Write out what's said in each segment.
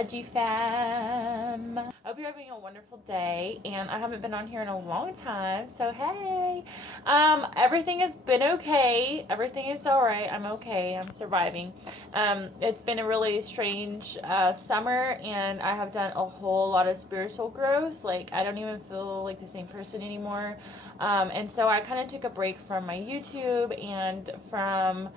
veggie fam. I hope you're having a wonderful day, and I haven't been on here in a long time, so hey. Everything has been okay. Everything is alright. I'm okay. I'm surviving. It's been a really strange summer, and I have done a whole lot of spiritual growth. Like, I don't even feel like the same person anymore. And so I kind of took a break from my YouTube and from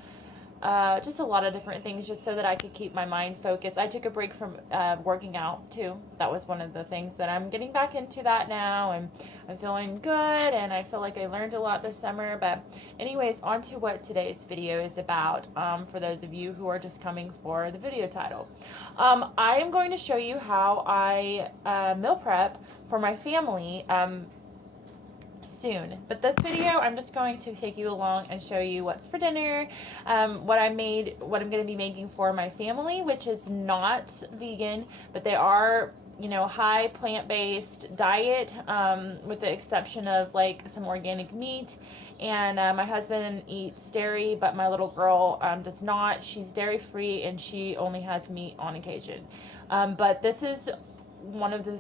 just a lot of different things, just so that I could keep my mind focused. I took a break from working out too. That was one of the things that I'm getting back into that now, and I'm feeling good, and I feel like I learned a lot this summer. But anyways, on to what today's video is about, for those of you who are just coming for the video title. I am going to show you how I meal prep for my family soon. But this video, I'm just going to take you along and show you what's for dinner, what I'm going to be making for my family, which is not vegan, but they are, you know, high plant-based diet, with the exception of like some organic meat. And my husband eats dairy, but my little girl does not. She's dairy free, and she only has meat on occasion. But this is one of the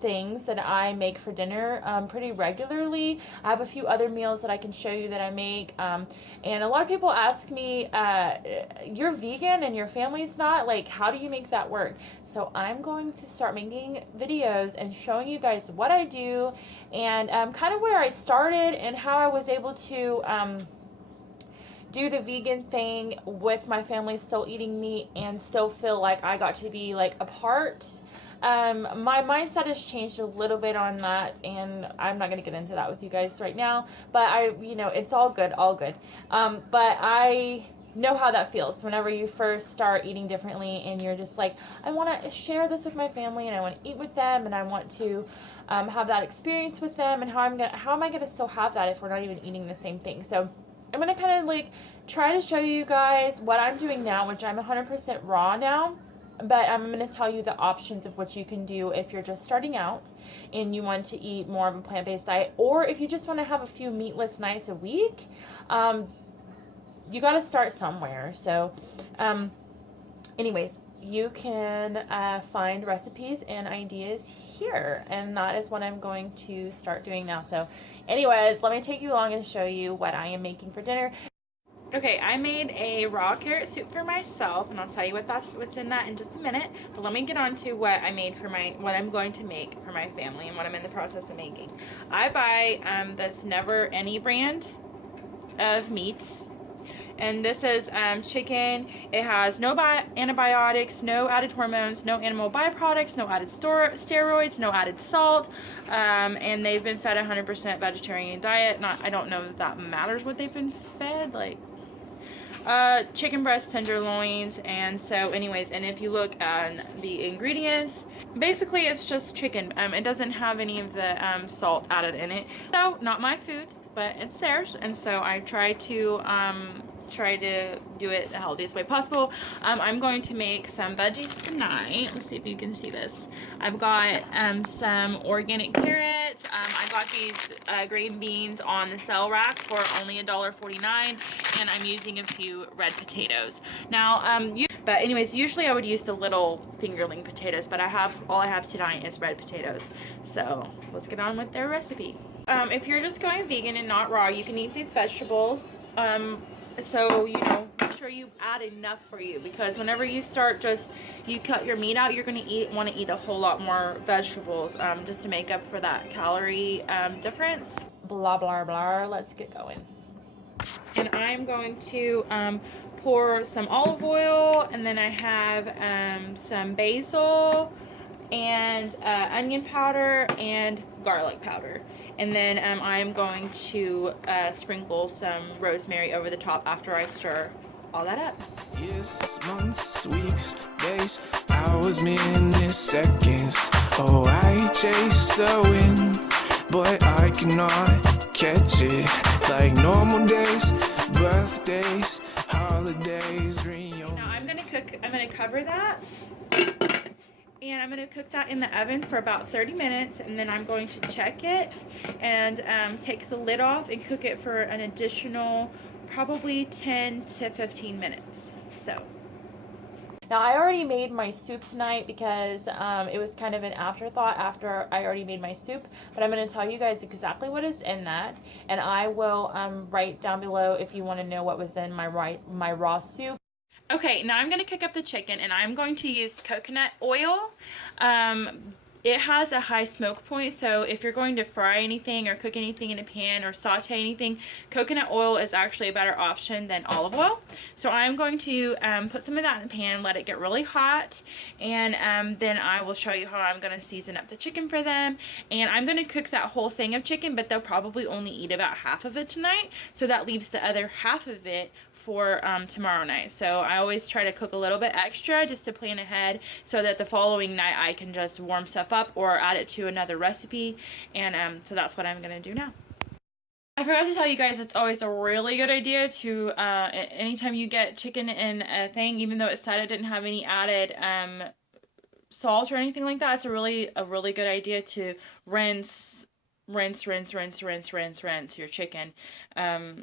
things that I make for dinner pretty regularly. I have a few other meals that I can show you that I make, and a lot of people ask me, you're vegan and your family's not, like, how do you make that work? So I'm going to start making videos and showing you guys what I do, and kind of where I started and how I was able to do the vegan thing with my family still eating meat and still feel like I got to be like a part. My mindset has changed a little bit on that, and I'm not going to get into that with you guys right now, but you know, it's all good, but I know how that feels whenever you first start eating differently, and you're just like, I want to share this with my family, and I want to eat with them, and I want to have that experience with them, and how am I going to still have that if we're not even eating the same thing? So I'm going to kind of like try to show you guys what I'm doing now, which I'm 100% raw now. But I'm going to tell you the options of what you can do if you're just starting out and you want to eat more of a plant-based diet, or if you just want to have a few meatless nights a week. You got to start somewhere. So anyways, you can find recipes and ideas here, and that is what I'm going to start doing now. So anyways, let me take you along and show you what I am making for dinner. Okay, I made a raw carrot soup for myself, and I'll tell you what's in that in just a minute. But let me get on to what I made for what I'm going to make for my family and what I'm in the process of making. I buy this Never Any brand of meat, and this is chicken. It has no antibiotics, no added hormones, no animal byproducts, no added steroids, no added salt, and they've been fed a 100% vegetarian diet. I don't know that matters what they've been fed, like chicken breast tenderloins. And so anyways, and if you look at the ingredients, basically it's just chicken. It doesn't have any of the salt added in it. So not my food, but it's theirs, and so I try to do it the healthiest way possible. I'm going to make some veggies tonight. Let's see if you can see this. I've got some organic carrots. I got these green beans on the sale rack for only $1.49, and I'm using a few red potatoes. Now, but anyways, usually I would use the little fingerling potatoes, but all I have tonight is red potatoes. So let's get on with their recipe. If you're just going vegan and not raw, you can eat these vegetables. So, you know, make sure you add enough for you, because whenever you start you cut your meat out, you're going to want to eat a whole lot more vegetables, just to make up for that calorie difference. Blah, blah, blah. Let's get going. And I'm going to pour some olive oil, and then I have some basil and onion powder and garlic powder. And then I'm going to sprinkle some rosemary over the top after I stir all that up. Years, months, weeks, days, hours, minutes, seconds. Oh, I chase the wind, but I cannot catch it. It's like normal days, birthdays, holidays, reunions. Now I'm gonna cover that. And I'm going to cook that in the oven for about 30 minutes, and then I'm going to check it and take the lid off and cook it for an additional probably 10 to 15 minutes. So Now I already made my soup tonight because it was kind of an afterthought after I already made my soup, but I'm going to tell you guys exactly what is in that, and I will write down below if you want to know what was in my raw soup. Okay, now I'm going to cook up the chicken, and I'm going to use coconut oil. It has a high smoke point, so if you're going to fry anything or cook anything in a pan or saute anything, coconut oil is actually a better option than olive oil. So I'm going to put some of that in the pan, let it get really hot, and then I will show you how I'm going to season up the chicken for them. And I'm going to cook that whole thing of chicken, but they'll probably only eat about half of it tonight, so that leaves the other half of it for tomorrow night. So I always try to cook a little bit extra just to plan ahead so that the following night I can just warm stuff up or add it to another recipe. And so that's what I'm gonna do now. I forgot to tell you guys, it's always a really good idea to anytime you get chicken in a thing, even though it said it didn't have any added salt or anything like that, it's a really good idea to rinse your chicken.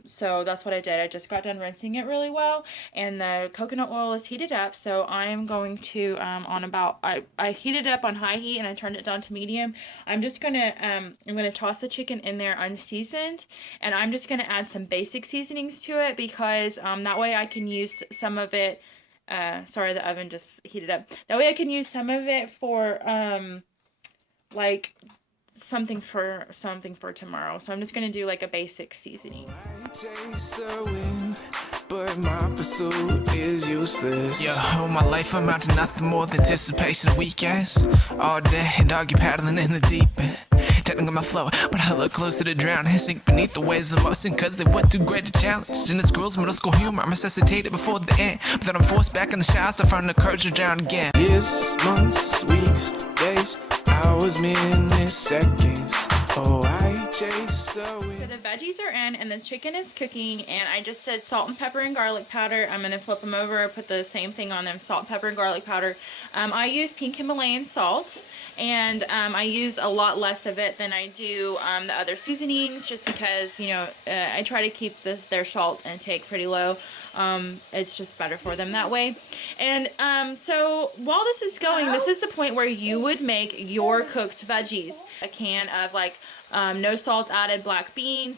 So that's what I did. I just got done rinsing it really well, and the coconut oil is heated up, so I am going to I heated it up on high heat and I turned it down to medium. I'm just gonna I'm gonna toss the chicken in there unseasoned, and I'm just gonna add some basic seasonings to it because that way I can use some of it. Sorry, the oven just heated up. That way I can use some of it for like something for tomorrow. So I'm just gonna do like a basic seasoning. But my pursuit is useless. Yeah, all my life I'm out to nothing more than anticipation of weekends. All day, doggy paddling in the deep end. Technically my flow, but I look close to the drown and sink beneath the waves of motion, cause they were too great a challenge. In this girl's middle school humor, I'm necessitated before the end. But then I'm forced back in the showers to find the courage to drown again. Years, months, weeks, days, hours, minutes, seconds. Oh, I chase the wind. So the veggies are in and the chicken is cooking, and I just said salt and pepper and garlic powder. I'm going to flip them over, put the same thing on them, salt, pepper, and garlic powder. I use pink Himalayan salt, and I use a lot less of it than I do the other seasonings, just because, you know, I try to keep their salt intake pretty low. It's just better for them that way. And so while this is going, this is the point where you would make your cooked veggies. A can of like no salt added black beans,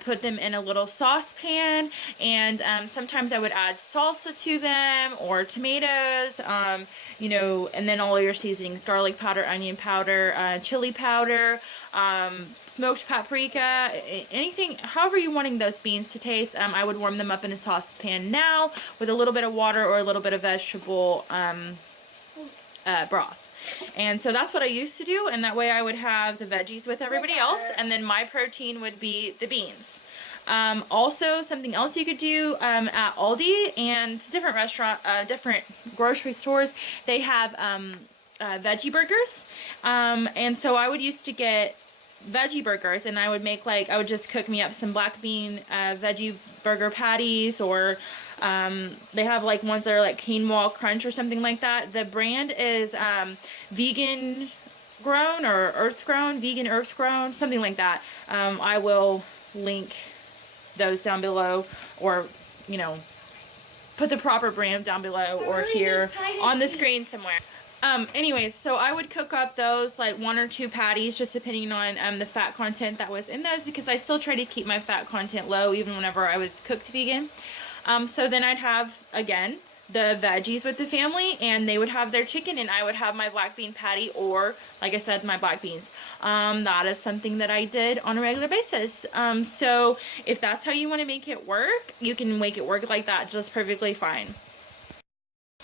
put them in a little saucepan, and sometimes I would add salsa to them or tomatoes, you know, and then all your seasonings: garlic powder, onion powder, chili powder, smoked paprika, anything, however you're wanting those beans to taste. I would warm them up in a saucepan now with a little bit of water or a little bit of vegetable broth. And so that's what I used to do, and that way I would have the veggies with everybody else, and then my protein would be the beans. Also, something else you could do at Aldi and different different grocery stores, they have veggie burgers. And so I would used to get veggie burgers, and I would make I would just cook me up some black bean veggie burger patties, or they have like ones that are like quinoa crunch or something like that. The brand is vegan grown or vegan earth grown, something like that. I will link those down below, or, you know, put the proper brand down below or here on the screen somewhere. Anyways, so I would cook up those like 1 or 2 patties, just depending on the fat content that was in those, because I still try to keep my fat content low even whenever I was cooked vegan. So then I'd have, again, the veggies with the family, and they would have their chicken, and I would have my black bean patty, or, like I said, my black beans. That is something that I did on a regular basis. So if that's how you want to make it work, you can make it work like that just perfectly fine.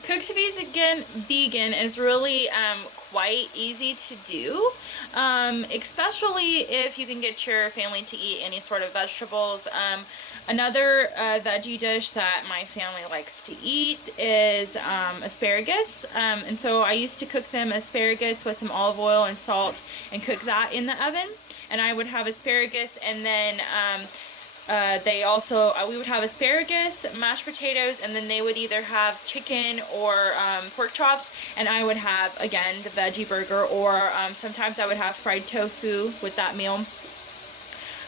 Cooked vegan is really quite easy to do, especially if you can get your family to eat any sort of vegetables. Another veggie dish that my family likes to eat is asparagus, and so I used to cook them asparagus with some olive oil and salt and cook that in the oven. And I would have asparagus, and then we would have asparagus, mashed potatoes, and then they would either have chicken or pork chops, and I would have, again, the veggie burger, or sometimes I would have fried tofu with that meal.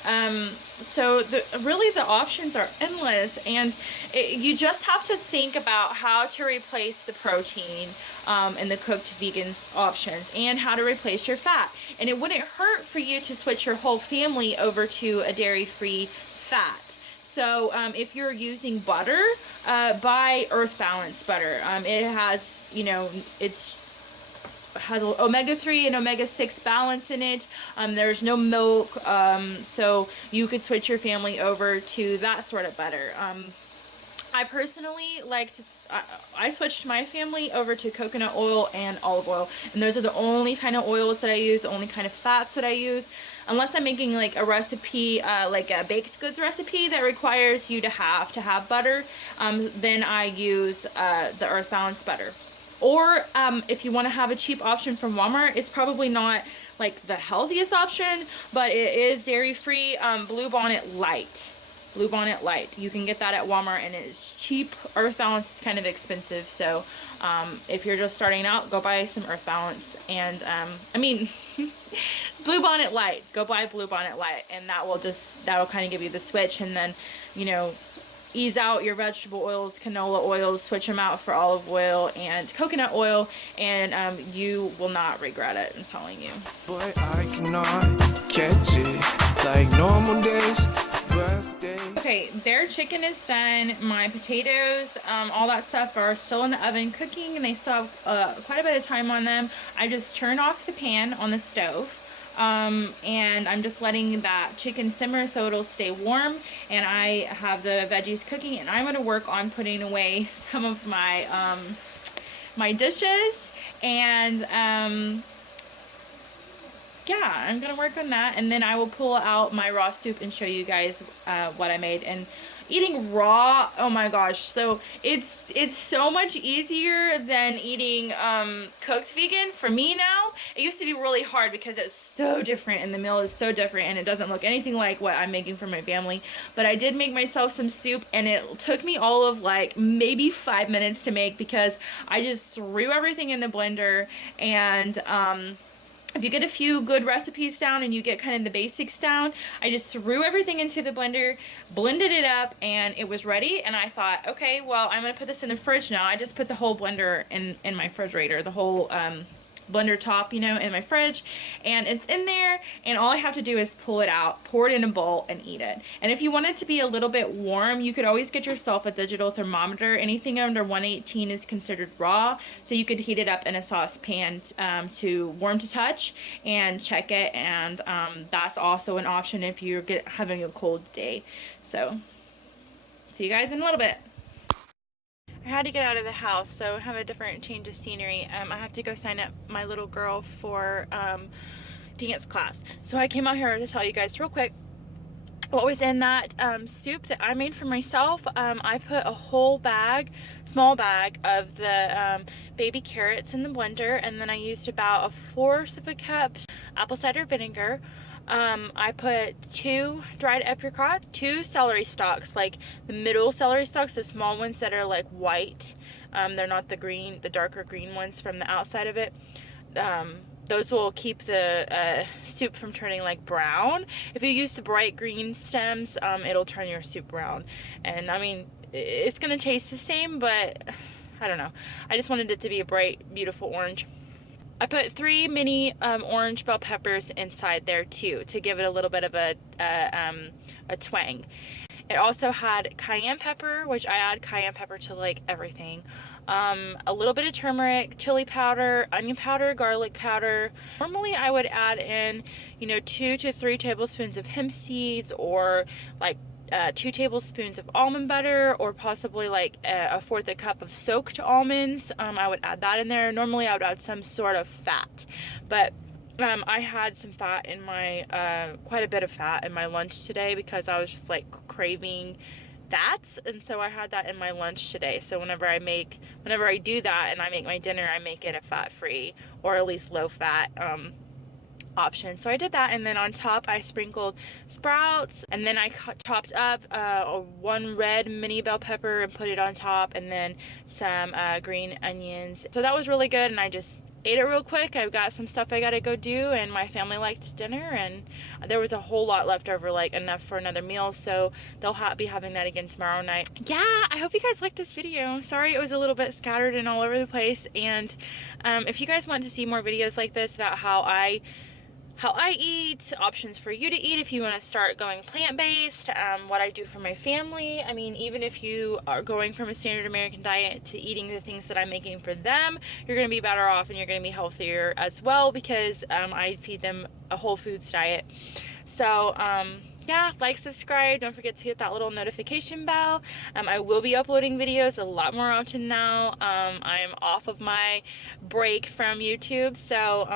So really the options are endless, and you just have to think about how to replace the protein in the cooked vegan options, and how to replace your fat. And it wouldn't hurt for you to switch your whole family over to a dairy-free fat. So if you're using butter, buy Earth Balance butter. It has, you know, has omega-3 and omega-6 balance in it. There's no milk, so you could switch your family over to that sort of butter. I personally like to, I switched my family over to coconut oil and olive oil, and those are the only kind of oils that I use, the only kind of fats that I use. Unless I'm making like a recipe, like a baked goods recipe that requires you to have butter, then I use the Earth Balance butter. Or if you want to have a cheap option from Walmart, it's probably not like the healthiest option, but it is dairy-free, Bluebonnet Light. Bluebonnet Light. You can get that at Walmart, and it is cheap. Earth Balance is kind of expensive, so if you're just starting out, go buy some Earth Balance. And I mean, Bluebonnet Light. Go buy Bluebonnet Light, and that'll kind of give you the switch, and then, you know, ease out your vegetable oils, canola oils, switch them out for olive oil and coconut oil, and you will not regret it, I'm telling you. But I cannot catch it like normal days, birthdays. Okay, their chicken is done. My potatoes, all that stuff are still in the oven cooking, and they still have quite a bit of time on them. I just turned off the pan on the stove. And I'm just letting that chicken simmer so it'll stay warm, and I have the veggies cooking, and I'm going to work on putting away some of my my dishes, and yeah, I'm gonna work on that, and then I will pull out my raw soup and show you guys what I made. And eating raw, oh my gosh, so it's so much easier than eating cooked vegan for me now. It used to be really hard because it's so different, and the meal is so different, and it doesn't look anything like what I'm making for my family. But I did make myself some soup, and it took me all of like maybe 5 minutes to make, because I just threw everything in the blender. And if you get a few good recipes down and you get kind of the basics down, I just threw everything into the blender, blended it up, and it was ready. And I thought, okay, well, I'm going to put this in the fridge now. I just put the whole blender in my refrigerator, the whole blender top, you know, in my fridge, and it's in there, and all I have to do is pull it out, pour it in a bowl, and eat it. And if you want it to be a little bit warm, you could always get yourself a digital thermometer. Anything under 118 is considered raw, so you could heat it up in a saucepan to warm to touch and check it, and that's also an option if you're having a cold day. So see you guys in a little bit. I had to get out of the house, so have a different change of scenery. I have to go sign up my little girl for dance class. So I came out here to tell you guys real quick what was in that soup that I made for myself. I put a whole bag, small bag of the baby carrots in the blender, and then I used about 1/4 of a cup apple cider vinegar. I put 2 dried apricots, 2 celery stalks, like the middle celery stalks, the small ones that are like white. They're not the green, the darker green ones from the outside of it. Those will keep the soup from turning like brown. If you use the bright green stems, it'll turn your soup brown. And I mean, it's gonna taste the same, but I don't know. I just wanted it to be a bright, beautiful orange. I put 3 mini orange bell peppers inside there too, to give it a little bit of a twang. It also had cayenne pepper, which I add cayenne pepper to like everything. A little bit of turmeric, chili powder, onion powder, garlic powder. Normally I would add in, you know, 2 to 3 tablespoons of hemp seeds, or like 2 tablespoons of almond butter, or possibly like 1/4 a cup of soaked almonds. I would add that in there. Normally I would add some sort of fat, but I had some fat in my, quite a bit of fat in my lunch today, because I was just like craving fats, and so I had that in my lunch today. So whenever I do that and I make my dinner, I make it a fat-free, or at least low-fat option. So I did that, and then on top I sprinkled sprouts, and then I chopped up 1 red mini bell pepper and put it on top, and then some green onions. So that was really good, and I just ate it real quick. I've got some stuff I gotta go do, and my family liked dinner, and there was a whole lot left over, like enough for another meal, so they'll be having that again tomorrow night. Yeah, I hope you guys liked this video. Sorry it was a little bit scattered and all over the place, and if you guys want to see more videos like this about how I eat, options for you to eat if you want to start going plant-based, what I do for my family. I mean, even if you are going from a standard American diet to eating the things that I'm making for them, you're going to be better off and you're going to be healthier as well, because I feed them a whole foods diet. So yeah, like, subscribe, don't forget to hit that little notification bell. I will be uploading videos a lot more often now. I'm off of my break from YouTube, so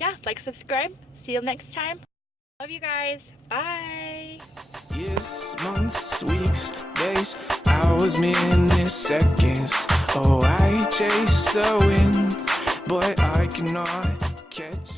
yeah, like, subscribe. See you next time. Love you guys. Bye. Years, months, weeks, days, hours, minutes, seconds. Oh, I chase the wind, but I cannot catch it.